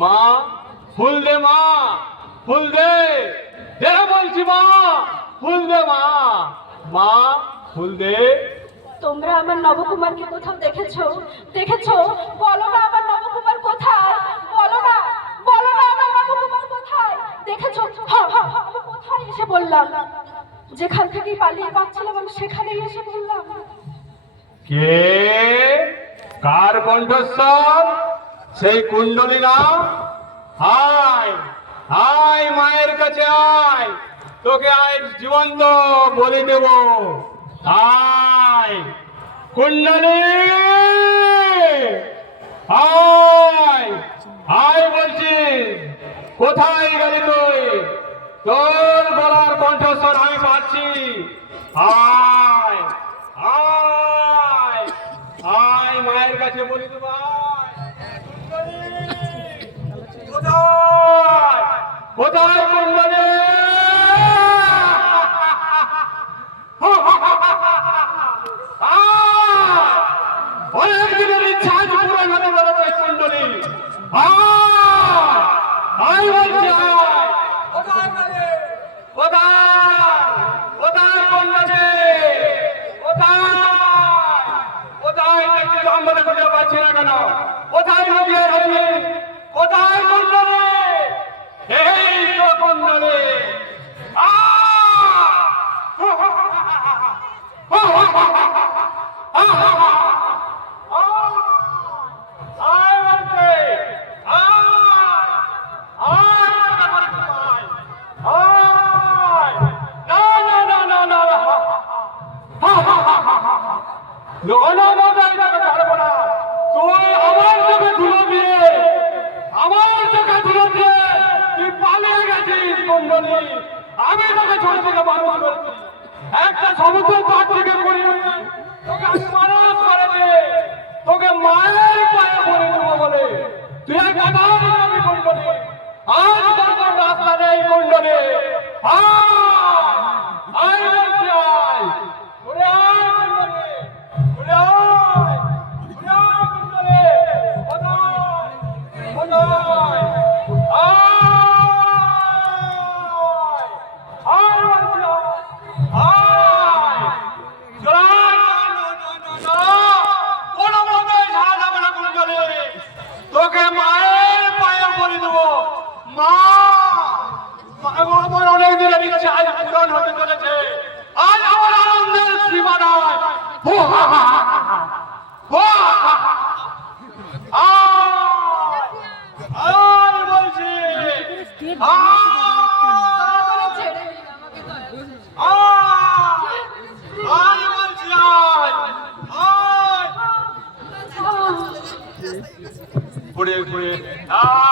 মা ফুল দে মা ফুল দে। দে বলছি মা ফুল দে মা। মা ফুল দে। তোমরা আমার নবকুমারকে কোথাও দেখেছ? দেখেছ? বলো না আমার নবকুমার কোথায়? বলো না বলো না আমার নবকুমার কোথায়? দেখেছ? কোথায় এসে বললাম? যেখান থেকে পালিয়ে পাচ্ছিলাম আমি সেখানেই এসে বললাম। কে? কার কণ্ঠস্বর? সেই কুণ্ডলী না? আয় আয় মায়ের কাছে আয়। তোকে আয় জীবন্ত বলি দেব। আয় কুণ্ডলী! আয় আয় বলছি, কোথায় গেলি তুই? তোর গলার কণ্ঠস্বর আমি পাচ্ছি। আয় আয় বলছি কোথায় কোথায় কোথায় কোথায় কোথায় দেখছি তো আমরা খুঁজে পাচ্ছি না কেন কোথায় লুকিয়ে রইলি কোথায় কুণ্ডলী এই তো কুণ্ডলী আয় বলছে আয় আয় আয় আয় না না না না না নগণাবতারটাকে ছাড়বো না তুই আমার চোখে ধুলো দিয়ে আমার চোখে ধুলো দিয়ে তুই পালিয়ে গেছিস কুণ্ডলী আমি তোকে ছোট থেকে মানুষ করেছি সমুদ্র পার থেকে করি তোকে আমি মানুষ করেছি তোকে মায়ের পায়ে পড়ে দেবো বলে। তুই এক আধার যাবি কুণ্ডলী আজ তোর তোর রাস্তা নেই কুণ্ডলী আয় আমার অনেক দিনের ইচ্ছে আজ পূরণ হতে চলেছে। আজ আমার আনন্দের সীমা নয় আয় বলছি। ঘুরে ঘুরে আয়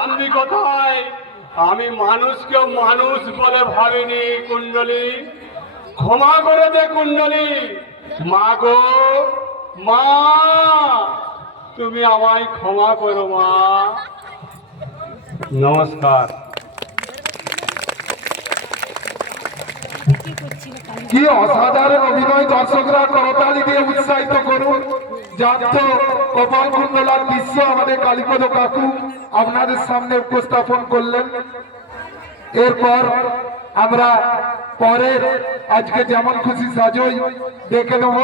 আমার দাম্ভিকতায় আমি মানুষকে মানুষ বলে ভাবিনি কুণ্ডলী। ক্ষমা করে দে কুণ্ডলী। মা গো মা তুমি আমায় ক্ষমা করো মা। নমস্কার। কি অসাধারণ অভিনয় দর্শকরা করতালি দিয়ে উৎসাহিত করুন। আমাদের কাকু আপনাদের সামনে উপস্থাপন করলেন। এরপর আমরা পরের আজকে যেমন খুশি সাজই দেখে নেব।